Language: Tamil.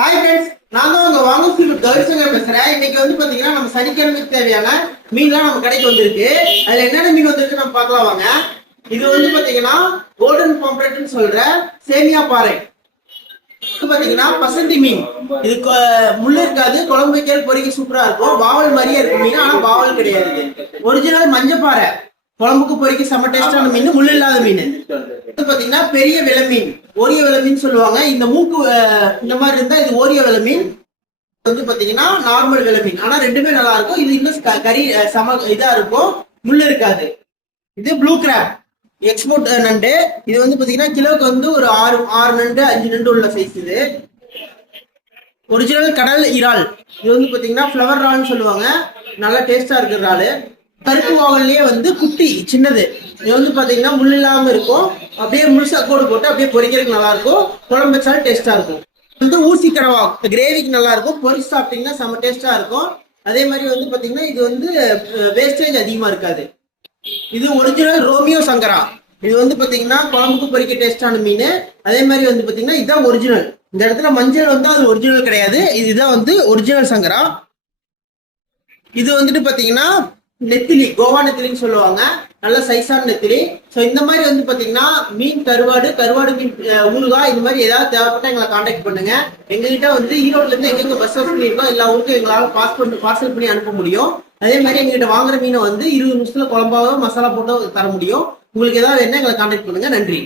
ஹாய் ஃப்ரெண்ட்ஸ், நான் தான் உங்க வாங்க கௌரிசங்க பேசுறேன். இன்னைக்கு வந்து பாத்தீங்கன்னா நம்ம சனிக்கிழமைக்கு தேவையான மீன்லாம் நம்ம கடைக்கு வந்திருக்கு. அதுல என்னென்ன மீன் வந்திருக்கு நம்ம பார்க்கலாம் வாங்க. இது வந்து பாத்தீங்கன்னா கோல்டன் பாம்ப்ரெட்னு சொல்ற சேமியா பாறை. பாத்தீங்கன்னா பசந்தி மீன். இது முள்ளு இருக்காது, குழம்பு வைக்கிறது பொறிக்க சூப்பரா இருக்கும். வாவல் மாதிரியே இருக்கும் மீன், ஆனா வாவல் கிடையாது. ஒரிஜினல் மஞ்சப்பாறை, குழம்புக்கு பொறிக்க செம்ம டேஸ்டான மீன், முள்ளு இல்லாத மீன். பாத்தீங்கன்னா பெரிய விலை மீன், ஓரிய விலை மீன் சொல்லுவாங்க. இந்த மூக்கு இந்த மாதிரி இருந்தா இது ஓரிய விலை மீன். வந்து பாத்தீங்கன்னா நார்மல் விலை மீன், ஆனா ரெண்டுமே நல்லா இருக்கும். இது இன்னும் கறி சம இதா இருக்கும், முள்ளு இருக்காது. இது ப்ளூ கிராப் எக்ஸ்போர்ட் நண்டு. இது வந்து பாத்தீங்கன்னா கிலோக்கு வந்து ஒரு ஆறு நண்டு 5 நண்டு உள்ள சைஸ். இது ஒரிஜினல் கடல் இறால். இது வந்து பாத்தீங்கன்னா ஃபிளவர் இறால்னு சொல்லுவாங்க, நல்லா டேஸ்டா இருக்கு இறால். கருப்பு வாவல்லையே வந்து குட்டி சின்னது. இது வந்து பாத்தீங்கன்னா முள் இல்லாம இருக்கும், அப்படியே முழுசா கோடு போட்டு அப்படியே பொரிக்கிறதுக்கு நல்லா இருக்கும், குழம்பு வச்சாலும் டேஸ்டா இருக்கும். வந்து ஊசி கடவா கிரேவிக்கு நல்லா இருக்கும், பொரிச்சு சாப்பிட்டீங்கன்னா செம்ம டேஸ்டா இருக்கும். அதே மாதிரி வந்து பாத்தீங்கன்னா இது வந்து வேஸ்டேஜ் அதிகமா இருக்காது. இது ஒரிஜினல் ரோமியோ சங்கரா. இது வந்து பாத்தீங்கன்னா குழம்புக்கு பொரிக்க டேஸ்டான மீன். அதே மாதிரி வந்து பாத்தீங்கன்னா இதுதான் ஒரிஜினல். இந்த இடத்துல மஞ்சள் வந்து அது ஒரிஜினல் கிடையாது, இதுதான் வந்து ஒரிஜினல் சங்கரா. இது வந்துட்டு பாத்தீங்கன்னா நெத்திலி, கோவா நெத்திலின்னு சொல்லுவாங்க, நல்ல சைஸான நெத்திலி. ஸோ இந்த மாதிரி வந்து பாத்தீங்கன்னா மீன் கருவாடு மீன் ஊறுகாய், இந்த மாதிரி ஏதாவது தேவைப்பட்டா எங்களை கான்டாக்ட் பண்ணுங்க. எங்ககிட்ட வந்து ஈரோட்ல இருந்து எங்க பஸ் வசதி இருக்கோ எல்லா ஊருக்கும் எங்களால் பார்சல் பண்ணி அனுப்ப முடியும். அதே மாதிரி எங்ககிட்ட வாங்குற மீனை வந்து 20 நிமிஷத்துல குழம்பாவோ மசாலா போட்டோ தர முடியும். உங்களுக்கு ஏதாவது வேணா எங்களை கான்டாக்ட் பண்ணுங்க. நன்றி.